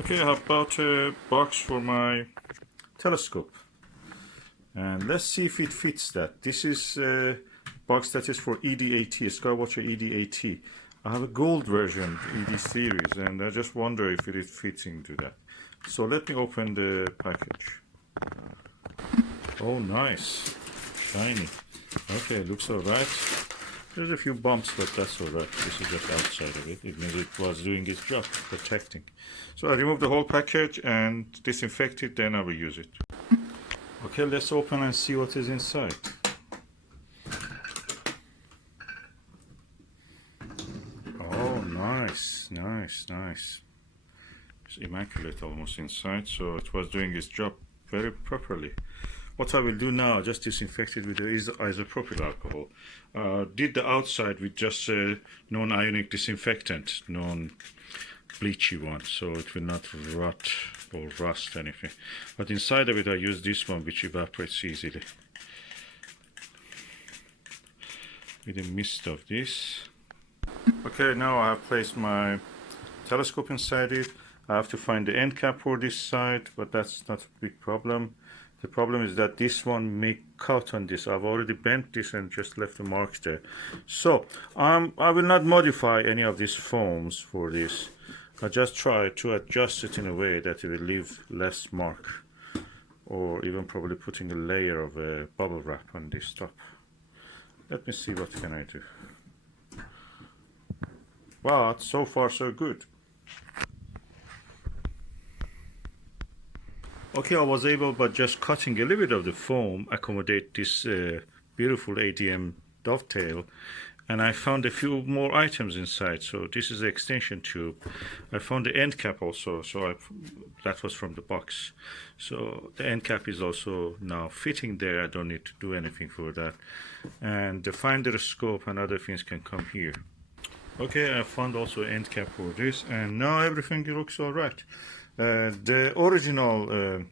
Okay, I bought a box for my telescope, and let's see if it fits that. This is a box that is for ED80, Skywatcher ED80. I have a gold version, ED series, and I just wonder if it is fitting to that. So let me open the package. Oh, nice, shiny. Okay, looks alright. There's a few bumps, but that's alright. This is just outside of it. It means it was doing its job, protecting. So I removed the whole package and disinfect it, then I will use it. Okay, let's open and see what is inside. Oh, nice, nice, nice. It's immaculate almost inside, so it was doing its job very properly. What I will do now, just disinfect it with the isopropyl alcohol. Did the outside with just non-ionic disinfectant, non-bleachy one, so it will not rot or rust anything. But inside of it I use this one, which evaporates easily. With a mist of this. Okay, now I have placed my telescope inside it. I have to find the end cap for this side, but that's not a big problem. The problem is that this one may cut on this. I've already bent this and just left the marks there. So I will not modify any of these foams for this. I just try to adjust it in a way that it will leave less mark, or even probably putting a layer of a bubble wrap on this top. Let me see what can I do. But so far so good. Okay, I was able, by just cutting a little bit of the foam, accommodate this beautiful ADM dovetail, and I found a few more items inside. So this is the extension tube. I found the end cap also, so that was from the box. So the end cap is also now fitting there. I don't need to do anything for that. And the finder scope and other things can come here. Okay, I found also end cap for this, and now everything looks all right. The original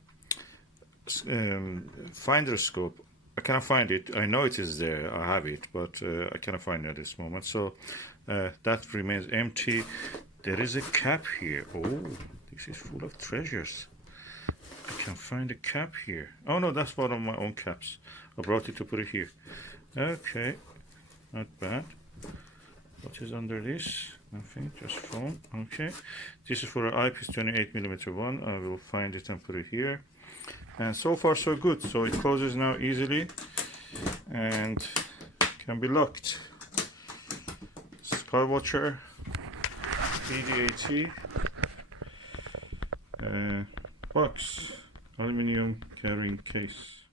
finder scope, I cannot find it. I know it is there, I have it, but I cannot find it at this moment. So that remains empty. There is a cap here. Oh, this is full of treasures. I can find a cap here. Oh no, that's one of my own caps. I brought it to put it here. Okay, not bad. What is under this? Nothing, just foam. Okay, this is for an eyepiece 28mm one. I will find it and put it here. And so far so good. So it closes now easily and can be locked. Skywatcher ED80 box, aluminium carrying case.